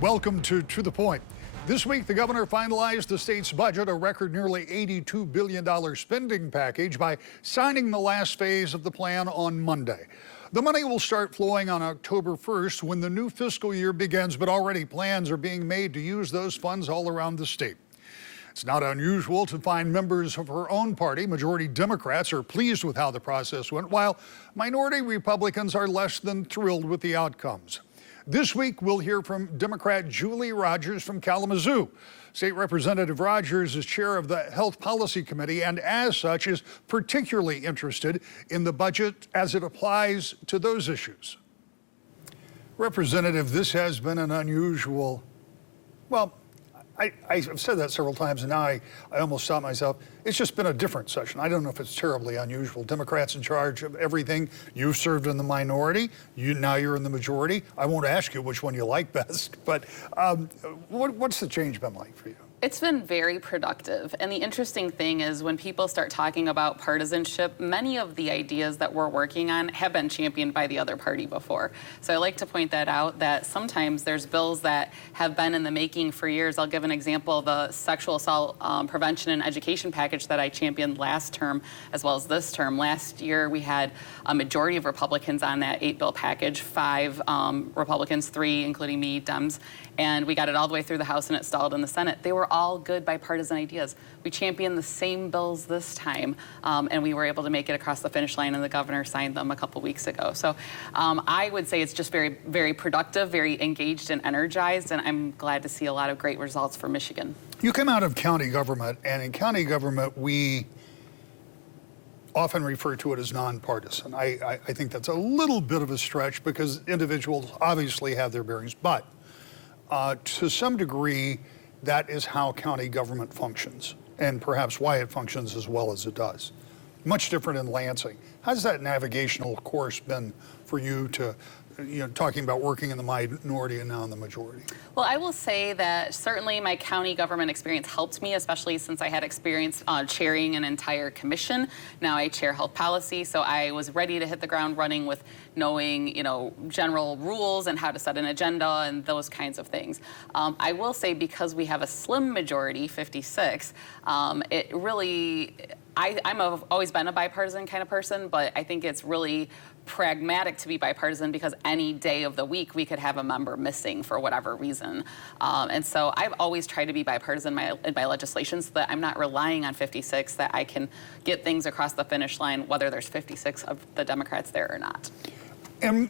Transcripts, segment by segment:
Welcome to the Point. This week, the governor finalized the state's budget, a record nearly $82 billion spending package, by signing the last phase of the plan on Monday. The money will start flowing on October 1st when the new fiscal year begins, but already plans are being made to use those funds all around the state. It's not unusual to find members of her own party, majority Democrats, are pleased with how the process went, while minority Republicans are less than thrilled with the outcomes. This week, we'll hear from Democrat Julie Rogers from Kalamazoo. State Representative Rogers is chair of the Health Policy Committee and as such is particularly interested in the budget as it applies to those issues. Representative, this has been an unusual, well, I've said that several times, and now I almost stopped myself. It's just been a different session. I don't know if it's terribly unusual. Democrats in charge of everything. You've served in the minority. Now you're in the majority. I won't ask you which one you like best, but what's the change been like for you? It's been very productive. And the interesting thing is when people start talking about partisanship, many of the ideas that we're working on have been championed by the other party before. So I like to point that out, that sometimes there's bills that have been in the making for years. I'll give an example, the sexual assault prevention and education package that I championed last term as well as this term. Last year we had a majority of Republicans on that 8-bill package, 5 Republicans, 3 including me, Dems, and we got it all the way through the House and it stalled in the Senate. They were all good bipartisan ideas. We championed the same bills this time, and we were able to make it across the finish line, and the governor signed them a couple weeks ago. So I would say it's just very, very productive, very engaged and energized, and I'm glad to see a lot of great results for Michigan. You come out of county government, and in county government, we often refer to it as nonpartisan. I think that's a little bit of a stretch because individuals obviously have their bearings, but to some degree, that is how county government functions, and perhaps why it functions as well as it does. Much different in Lansing. How's that navigational course been for you to, talking about working in the minority and now in the majority? Well, I will say that certainly my county government experience helped me, especially since I had experience chairing an entire commission. Now I chair health policy, so I was ready to hit the ground running with knowing, general rules and how to set an agenda and those kinds of things. I will say because we have a slim majority, 56, it really, I've always been a bipartisan kind of person, but I think it's really pragmatic to be bipartisan because any day of the week we could have a member missing for whatever reason. And so I've always tried to be bipartisan in my legislation so that I'm not relying on 56, that I can get things across the finish line whether there's 56 of the Democrats there or not. And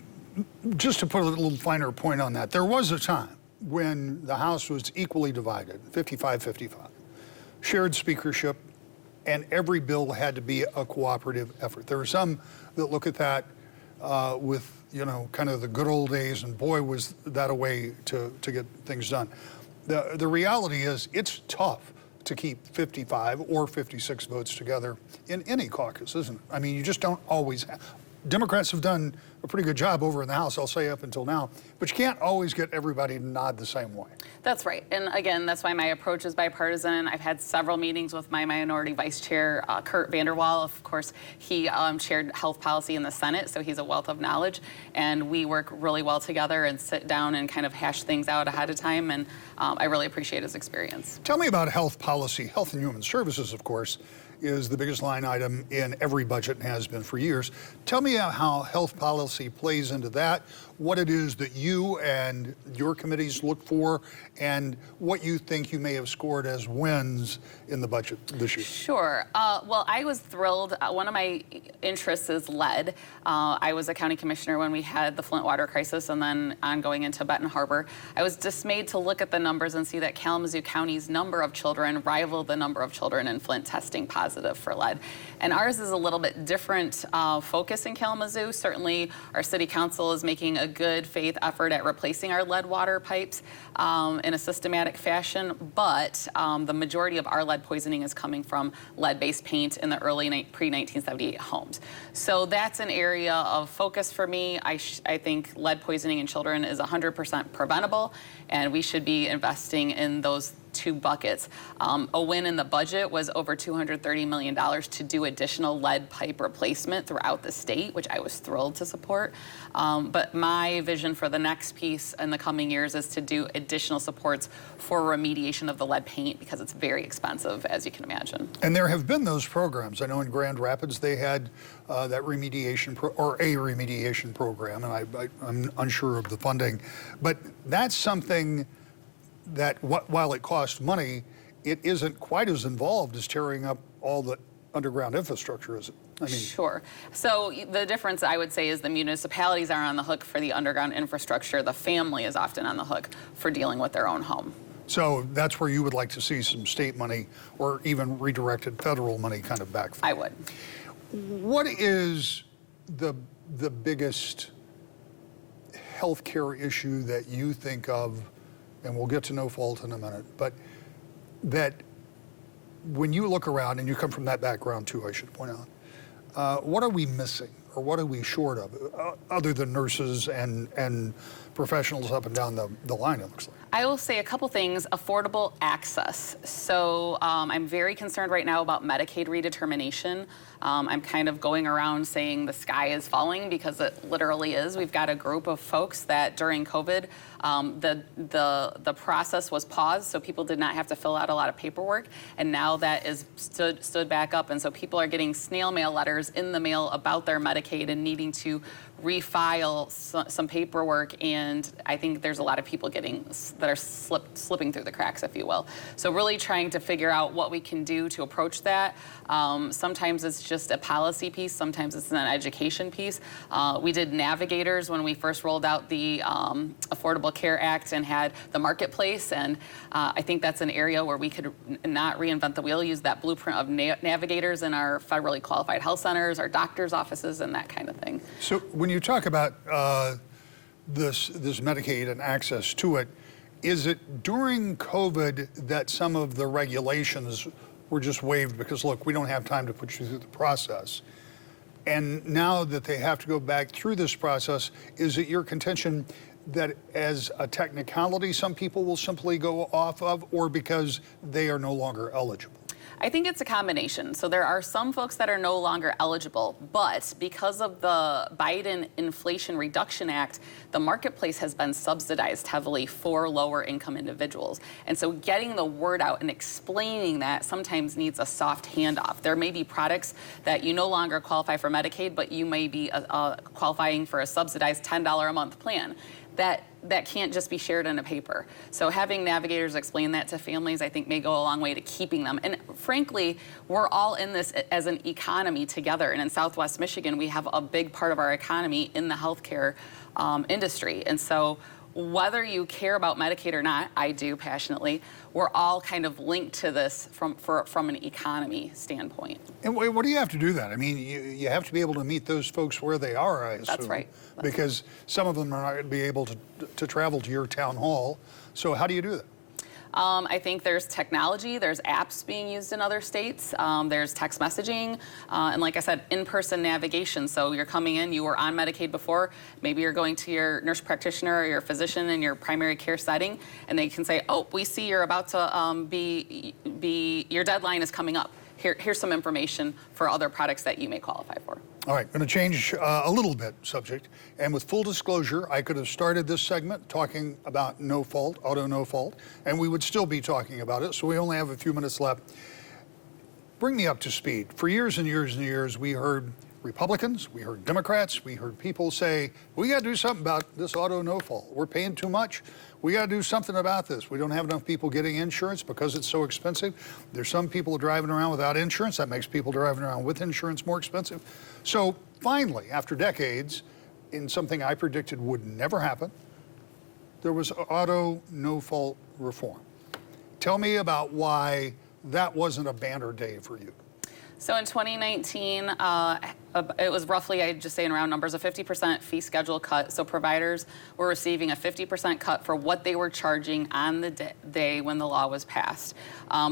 just to put a little finer point on that, there was a time when the House was equally divided, 55-55, shared speakership, and every bill had to be a cooperative effort. There are some that look at that with, kind of the good old days, and boy, was that a way to get things done. The reality is it's tough to keep 55 or 56 votes together in any caucus, isn't it? I mean, you just don't always have. Democrats have done a pretty good job over in the House, I'll say up until now, but you can't always get everybody to nod the same way. That's right, and again, that's why my approach is bipartisan. I've had several meetings with my minority vice chair, Kurt Vanderwall. Of course, he chaired health policy in the Senate, so he's a wealth of knowledge, and we work really well together and sit down and kind of hash things out ahead of time, and I really appreciate his experience. Tell me about health policy. Health and Human Services, of course, is the biggest line item in every budget and has been for years. Tell me how health policy plays into that, what it is that you and your committees look for, and what you think you may have scored as wins in the budget this year. Sure. Well, I was thrilled. One of my interests is lead. I was a county commissioner when we had the Flint water crisis and then ongoing into Benton Harbor. I was dismayed to look at the numbers and see that Kalamazoo County's number of children rivaled the number of children in Flint testing positive for lead. And ours is a little bit different focus in Kalamazoo. Certainly, our city council is making a good faith effort at replacing our lead water pipes in a systematic fashion, but the majority of our lead poisoning is coming from lead-based paint in the early pre-1978 homes. So that's an area of focus for me. I think lead poisoning in children is 100% preventable, and we should be investing in those two buckets. A win in the budget was over $230 million to do additional lead pipe replacement throughout the state, which I was thrilled to support. But my vision for the next piece in the coming years is to do additional supports for remediation of the lead paint because it's very expensive, as you can imagine. And there have been those programs. I know in Grand Rapids they had that remediation or a remediation program, and I'm unsure of the funding. But that's something that while it costs money, it isn't quite as involved as tearing up all the underground infrastructure, is it? I mean, sure. So the difference, I would say, is the municipalities are on the hook for the underground infrastructure. The family is often on the hook for dealing with their own home. so that's where you would like to see some state money or even redirected federal money kind of back. I would. What is the biggest healthcare issue that you think of, and we'll get to no fault in a minute, but that when you look around, and you come from that background too, I should point out, what are we missing or what are we short of, other than nurses and professionals up and down the line, it looks like? I will say a couple things. Affordable access. So I'm very concerned right now about Medicaid redetermination. I'm kind of going around saying the sky is falling because it literally is. We've got a group of folks that during COVID, the process was paused, so people did not have to fill out a lot of paperwork, and now that is stood back up, and so people are getting snail mail letters in the mail about their Medicaid and needing to refile some paperwork, and I think there's a lot of people that are slipping through the cracks, if you will. So really trying to figure out what we can do to approach that. Sometimes it's just a policy piece, sometimes it's an education piece. We did navigators when we first rolled out the Affordable Care Act and had the marketplace, and I think that's an area where we could not reinvent the wheel, use that blueprint of navigators in our federally qualified health centers, our doctors' offices, and that kind of thing. So when you talk about this Medicaid and access to it, is it during COVID that some of the regulations were just waived because, look, we don't have time to put you through the process? And now that they have to go back through this process, is it your contention that as a technicality, some people will simply go off of, or because they are no longer eligible? I think it's a combination. So there are some folks that are no longer eligible, but because of the Biden Inflation Reduction Act, the marketplace has been subsidized heavily for lower income individuals. And so getting the word out and explaining that sometimes needs a soft handoff. There may be products that you no longer qualify for Medicaid, but you may be qualifying for a subsidized $10 a month plan. That can't just be shared in a paper. So having navigators explain that to families, I think, may go a long way to keeping them. And frankly, we're all in this as an economy together. And in Southwest Michigan, we have a big part of our economy in the healthcare industry. And so whether you care about Medicaid or not, I do passionately, we're all kind of linked to this from an economy standpoint. And what do you have to do that? I mean, you have to be able to meet those folks where they are, I assume. That's right. Because some of them are not going to be able to travel to your town hall. So how do you do that? I think there's technology, there's apps being used in other states, there's text messaging, and like I said, in-person navigation. So you're coming in, you were on Medicaid before, maybe you're going to your nurse practitioner or your physician in your primary care setting, and they can say, oh, we see you're about to your deadline is coming up. Here's some information for other products that you may qualify for. All right, going to change a little bit subject. And with full disclosure, I could have started this segment talking about no fault, auto no fault, and we would still be talking about it. So we only have a few minutes left. Bring me up to speed. For years and years and years, we heard Republicans, we heard Democrats, we heard people say, we got to do something about this auto no fault. We're paying too much. We got to do something about this. We don't have enough people getting insurance because it's so expensive. There's some people driving around without insurance. That makes people driving around with insurance more expensive. So finally, after decades, in something I predicted would never happen, there was auto no fault reform. Tell me about why that wasn't a banner day for you. So in 2019, it was roughly, I'd just say in round numbers, a 50% fee schedule cut. So providers were receiving a 50% cut for what they were charging on the day when the law was passed.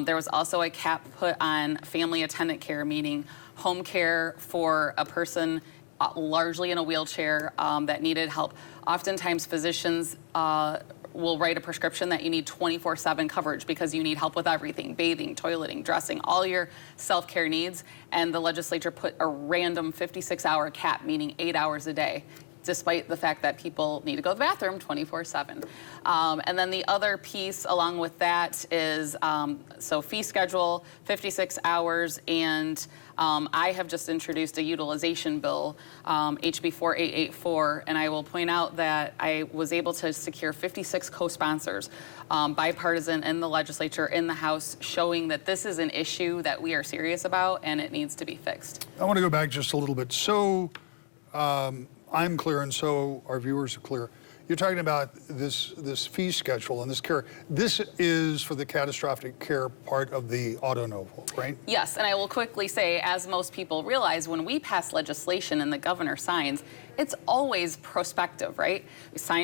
There was also a cap put on family attendant care, meaning home care for a person largely in a wheelchair that needed help. Oftentimes physicians will write a prescription that you need 24/7 coverage because you need help with everything, bathing, toileting, dressing, all your self-care needs. And the legislature put a random 56-hour cap, meaning 8 hours a day, despite the fact that people need to go to the bathroom 24/7. And then the other piece along with that is, so fee schedule, 56 hours, and I have just introduced a utilization bill, HB 4884, and I will point out that I was able to secure 56 co-sponsors, bipartisan in the legislature, in the House, showing that this is an issue that we are serious about and it needs to be fixed. I want to go back just a little bit. So I'm clear, and so our viewers are clear. You're talking about this fee schedule and this care. This is for the catastrophic care part of the auto no vote, right? Yes, and I will quickly say, as most people realize, when we pass legislation and the governor signs, it's always prospective, right?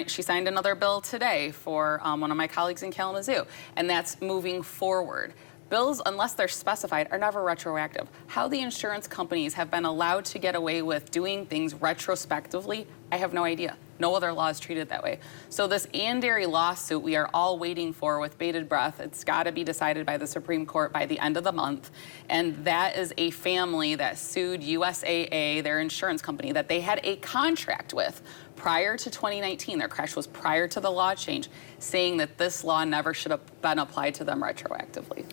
She signed another bill today for one of my colleagues in Kalamazoo, and that's moving forward. Bills, unless they're specified, are never retroactive. How the insurance companies have been allowed to get away with doing things retrospectively, I have no idea. No other law is treated that way. So this Andary lawsuit we are all waiting for with bated breath. It's got to be decided by the Supreme Court by the end of the month. And that is a family that sued USAA, their insurance company, that they had a contract with prior to 2019. Their crash was prior to the law change, saying that this law never should have been applied to them retroactively.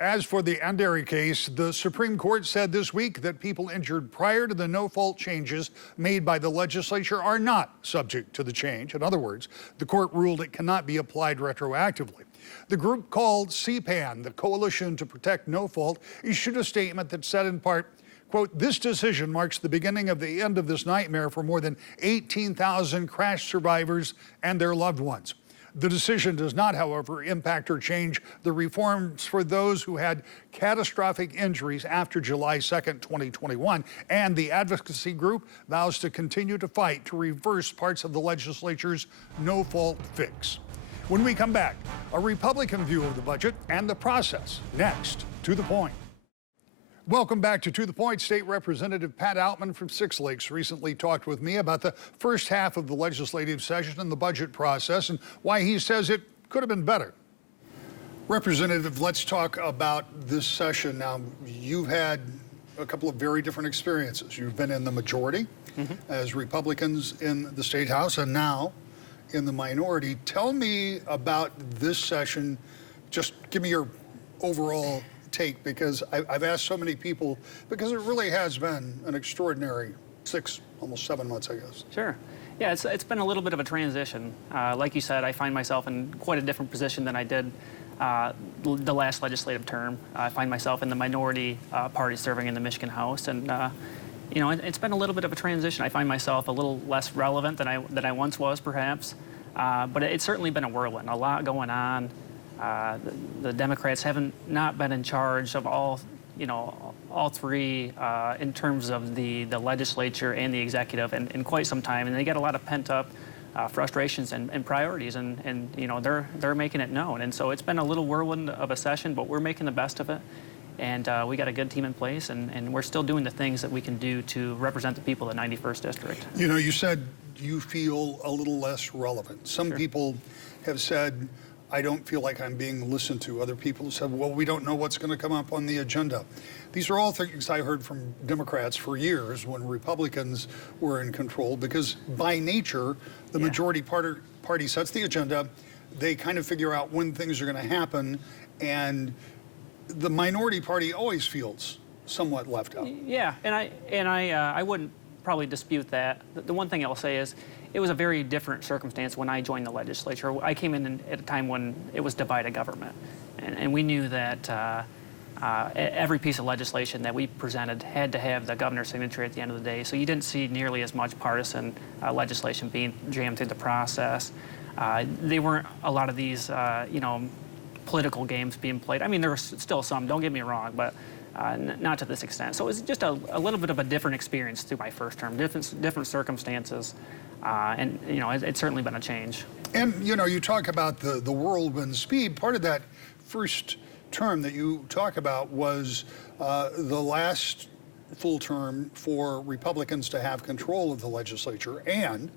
As for the Andary case, the Supreme Court said this week that people injured prior to the no-fault changes made by the legislature are not subject to the change. In other words, the court ruled it cannot be applied retroactively. The group called CPAN, the Coalition to Protect No Fault, issued a statement that said in part, quote, "This decision marks the beginning of the end of this nightmare for more than 18,000 crash survivors and their loved ones. The decision does not, however, impact or change the reforms for those who had catastrophic injuries after July 2nd, 2021, and the advocacy group vows to continue to fight to reverse parts of the legislature's no-fault fix." When we come back, a Republican view of the budget and the process. Next, To the Point. Welcome back to the Point. State Representative Pat Outman from Six Lakes recently talked with me about the first half of the legislative session and the budget process and why he says it could have been better. Representative, let's talk about this session. Now, you've had a couple of very different experiences. You've been in the majority as Republicans in the State House and now in the minority. Tell me about this session. Just give me your overall take, because I've asked so many people, because it really has been an extraordinary 6, almost 7 months, I guess. Sure. Yeah, it's been a little bit of a transition. Like you said, I find myself in quite a different position than I did the last legislative term. I find myself in the minority party serving in the Michigan House, and you know, it's been a little bit of a transition. I find myself a little less relevant than I once was, perhaps, but it's certainly been a whirlwind. A lot going on. The Democrats haven't not been in charge of all three in terms of the legislature and the executive in quite some time, and they get a lot of pent up frustrations and priorities, and you know, they're making it known. And so it's been a little whirlwind of a session, but we're making the best of it, and we got a good team in place, and we're still doing the things that we can do to represent the people of the 91st District. You know, you said you feel a little less relevant. Some people have said, I don't feel like I'm being listened to. Other people have said, well, we don't know what's going to come up on the agenda. These are all things I heard from Democrats for years when Republicans were in control, because by nature, the majority party sets the agenda. They kind of figure out when things are going to happen, and the minority party always feels somewhat left out. Yeah, and I wouldn't probably dispute that. The one thing I'll say is, it was a very different circumstance when I joined the legislature. I came in at a time when it was divided government, and we knew that every piece of legislation that we presented had to have the governor's signature at the end of the day. So you didn't see nearly as much partisan legislation being jammed through the process. They weren't a lot of these, political games being played. I mean, there were still some, don't get me wrong, but not to this extent. So it was just a little bit of a different experience through my first term, different circumstances. And, you know, it's certainly been a change. And, you know, you talk about the whirlwind speed. Part of that first term that you talk about was the last full term for Republicans to have control of the legislature. And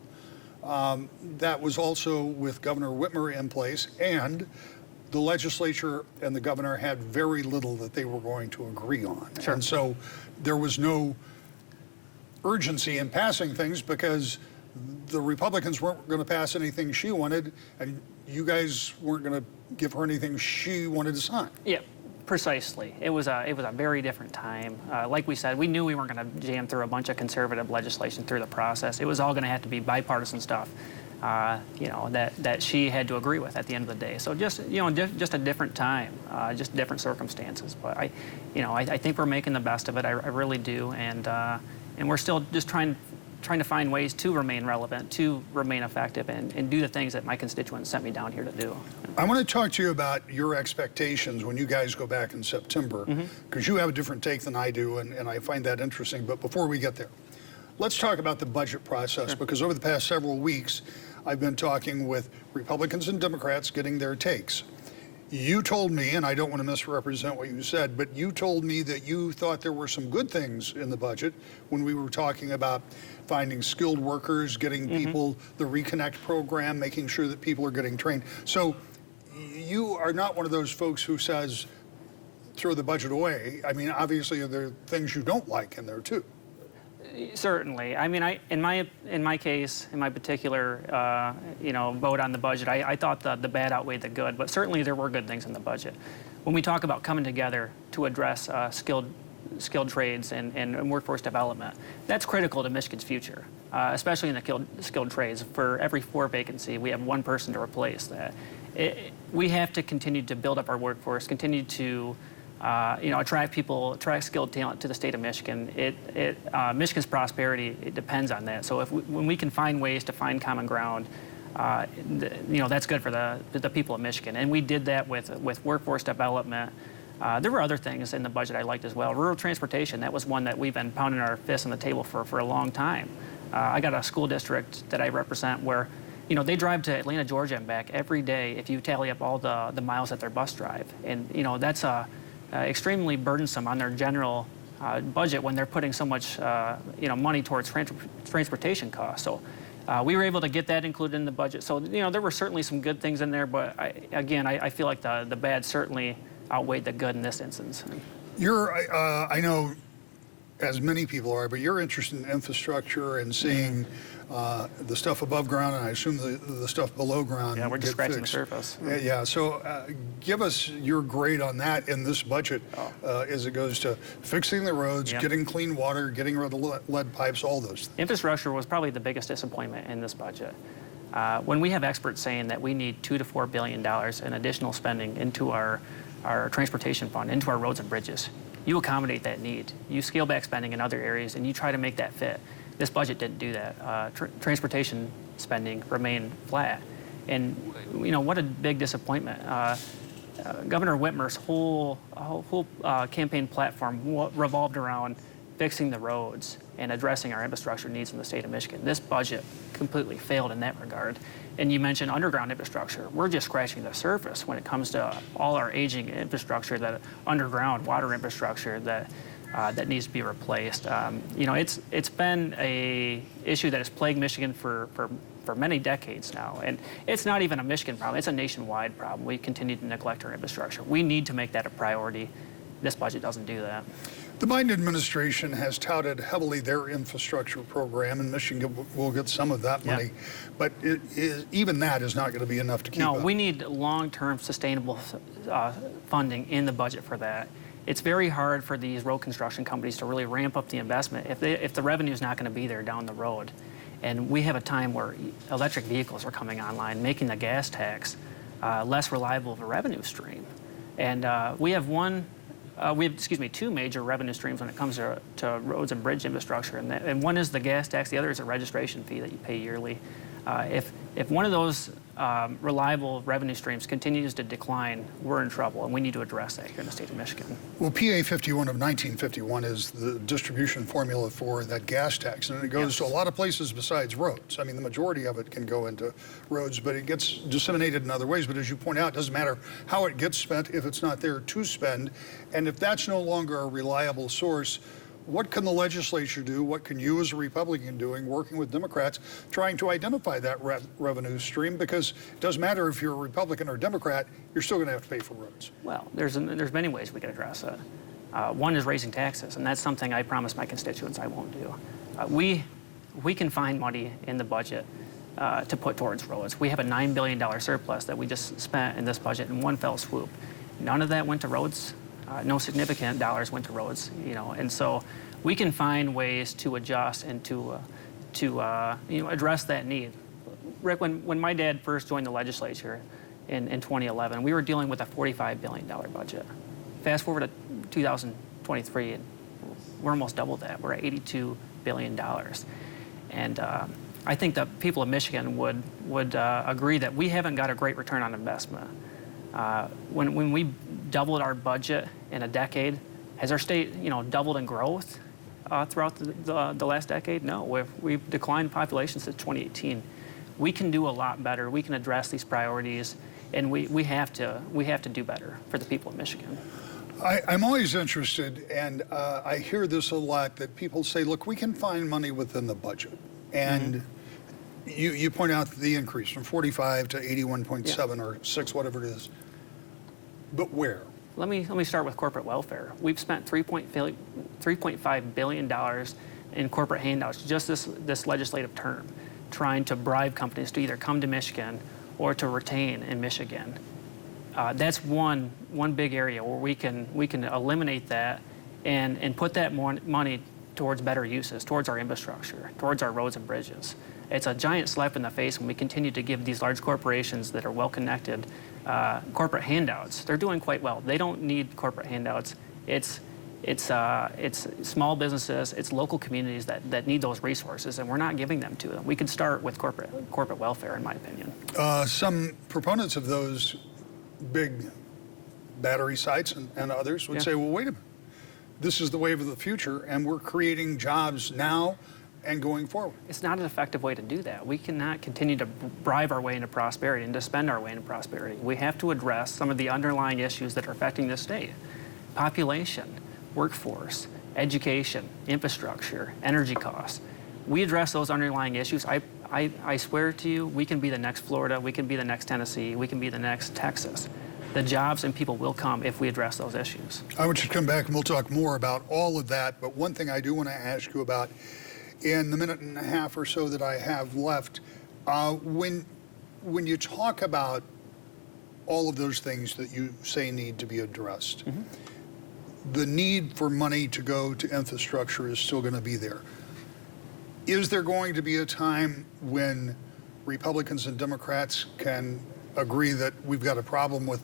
that was also with Governor Whitmer in place, and the legislature and the governor had very little that they were going to agree on. Sure. And so there was no urgency in passing things because the Republicans weren't going to pass anything she wanted, and you guys weren't going to give her anything she wanted to sign. Yeah, precisely. It was a very different time. Like we said, we knew we weren't going to jam through a bunch of conservative legislation through the process. It was all going to have to be bipartisan stuff, that she had to agree with at the end of the day. So just a different time, just different circumstances. But I think we're making the best of it. I really do, and we're still just trying to find ways to remain relevant, to remain effective, and do the things that my constituents sent me down here to do. I want to talk to you about your expectations when you guys go back in September, because you have a different take than I do, and I find that interesting. But before we get there, let's talk about the budget process, because over the past several weeks, I've been talking with Republicans and Democrats getting their takes. You told me, and I don't want to misrepresent what you said, but you told me that you thought there were some good things in the budget when we were talking about finding skilled workers, getting people the Reconnect program, making sure that people are getting trained. So you are not one of those folks who says, throw the budget away. I mean, obviously there are things you don't like in there too. Certainly. I mean, in my case, in my particular, vote on the budget, I thought the bad outweighed the good, but certainly there were good things in the budget. When we talk about coming together to address skilled trades and workforce development, that's critical to Michigan's future, especially in the skilled trades. For every 4 vacancy, we have 1 person to replace that. We have to continue to build up our workforce, continue to attract skilled talent to the state of Michigan. Michigan's prosperity, it depends on that. So when we can find ways to find common ground, that's good for the people of Michigan. And we did that with workforce development. There were other things in the budget I liked as well. Rural transportation, that was one that we've been pounding our fists on the table for a long time. I got a school district that I represent where they drive to Atlanta, Georgia and back every day if you tally up all the miles that their bus drive. And that's extremely burdensome on their general budget when they're putting so much money towards transportation costs. So we were able to get that included in the budget. So there were certainly some good things in there, but I feel like the bad certainly outweighed the good in this instance. I know, as many people are, but you're interested in infrastructure and seeing the stuff above ground, and I assume the stuff below ground. Yeah, we're just scratching fixed. the surface. Yeah, so give us your grade on that in this budget as it goes to fixing the roads, getting clean water, getting rid of the lead pipes, all those things. Infrastructure was probably the biggest disappointment in this budget. When we have experts saying that we need $2 to $4 billion in additional spending into our transportation fund, into our roads and bridges, you accommodate that need. You scale back spending in other areas and you try to make that fit. This budget didn't do that. Transportation spending remained flat. And what a big disappointment. Governor Whitmer's whole campaign platform revolved around fixing the roads and addressing our infrastructure needs in the state of Michigan. This budget completely failed in that regard. And you mentioned underground infrastructure. We're just scratching the surface when it comes to all our aging infrastructure, that underground water infrastructure that needs to be replaced. It's been a issue that has plagued Michigan for many decades now. And it's not even a Michigan problem, it's a nationwide problem. We continue to neglect our infrastructure. We need to make that a priority. This budget doesn't do that. The Biden administration has touted heavily their infrastructure program, and Michigan will get some of that money. But even that is not going to be enough to keep up. No, we need long-term sustainable funding in the budget for that. It's very hard for these road construction companies to really ramp up the investment if the revenue is not going to be there down the road. And we have a time where electric vehicles are coming online, making the gas tax less reliable of a revenue stream. And we have two major revenue streams when it comes to roads and bridge infrastructure, and one is the gas tax, the other is a registration fee that you pay yearly. If one of those reliable revenue streams continues to decline, we're in trouble, and we need to address that here in the state of Michigan. Well, PA 51 of 1951 is the distribution formula for that gas tax, and it goes to a lot of places besides roads. I mean, the majority of it can go into roads, but it gets disseminated in other ways. But as you point out, it doesn't matter how it gets spent if it's not there to spend. And if that's no longer a reliable source, What can the legislature do? What can you as a Republican doing, working with Democrats, trying to identify that revenue stream? Because it doesn't matter if you're a Republican or Democrat, you're still going to have to pay for roads. Well, there's many ways we can address it. One is raising taxes, and that's something I promised my constituents I won't do. We can find money in the budget to put towards roads. We have a $9 billion surplus that we just spent in this budget in one fell swoop. None of that went to roads. No significant dollars went to roads, and so we can find ways to adjust and to address that need. Rick, when my dad first joined the legislature in 2011, we were dealing with a $45 billion budget. Fast forward to 2023, and we're almost double that. We're at $82 billion, and I think the people of Michigan would agree that we haven't got a great return on investment. When we doubled our budget in a decade, has our state, doubled in growth throughout the last decade? No, we've declined population since 2018. We can do a lot better. We can address these priorities, and we have to do better for the people of Michigan. I'm always interested, and I hear this a lot, that people say, look, we can find money within the budget. And you point out the increase from 45 to 81.7 or 6, whatever it is. But where? Let me start with corporate welfare. We've spent $3.5 billion in corporate handouts just this legislative term, trying to bribe companies to either come to Michigan or to retain in Michigan. That's one big area where we can eliminate that and put that more money towards better uses, towards our infrastructure, towards our roads and bridges. It's a giant slap in the face when we continue to give these large corporations that are well-connected corporate handouts. They're doing quite well. They don't need corporate handouts. It's small businesses, it's local communities that need those resources, and we're not giving them to them. We could start with corporate welfare, in my opinion. Some proponents of those big battery sites and others would say, well, wait a minute. This is the wave of the future, and we're creating jobs now and going forward. It's not an effective way to do that. We cannot continue to bribe our way into prosperity and to spend our way into prosperity. We have to address some of the underlying issues that are affecting the state. Population, workforce, education, infrastructure, energy costs. We address those underlying issues. I swear to you, we can be the next Florida, we can be the next Tennessee, we can be the next Texas. The jobs and people will come if we address those issues. I want you to come back and we'll talk more about all of that, but one thing I do want to ask you about in the minute and a half or so that I have left, when you talk about all of those things that you say need to be addressed, the need for money to go to infrastructure is still going to be there. Is there going to be a time when Republicans and Democrats can agree that we've got a problem with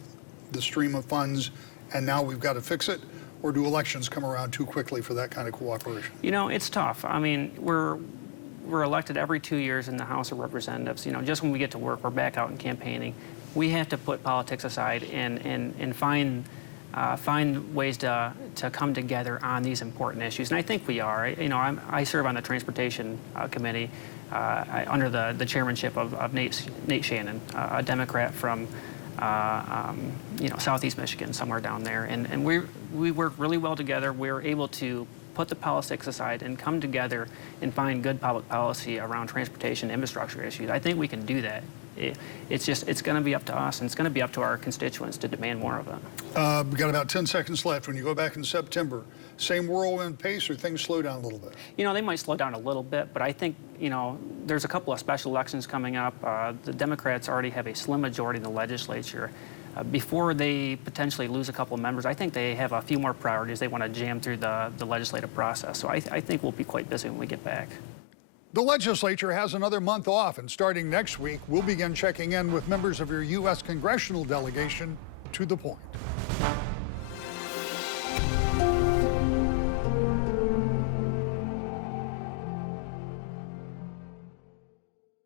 the stream of funds and now we've got to fix it? Or do elections come around too quickly for that kind of cooperation? It's tough. I mean, we're elected every 2 years in the House of Representatives. Just when we get to work, we're back out in campaigning. We have to put politics aside and find ways to come together on these important issues. And I think we are. I serve on the Transportation Committee under the chairmanship of Nate Shannon, a Democrat from Southeast Michigan, somewhere down there. And we work really well together. We're able to put the politics aside and come together and find good public policy around transportation infrastructure issues. I think we can do that. It's going to be up to us, and it's going to be up to our constituents to demand more of it. We've got about 10 seconds left. When you go back in September, same whirlwind pace or things slow down a little bit? They might slow down a little bit, but I think, there's a couple of special elections coming up. The Democrats already have a slim majority in the legislature. Before they potentially lose a couple of members, I think they have a few more priorities they want to jam through the legislative process. So I think we'll be quite busy when we get back. The legislature has another month off, and starting next week, we'll begin checking in with members of your U.S. congressional delegation to the point.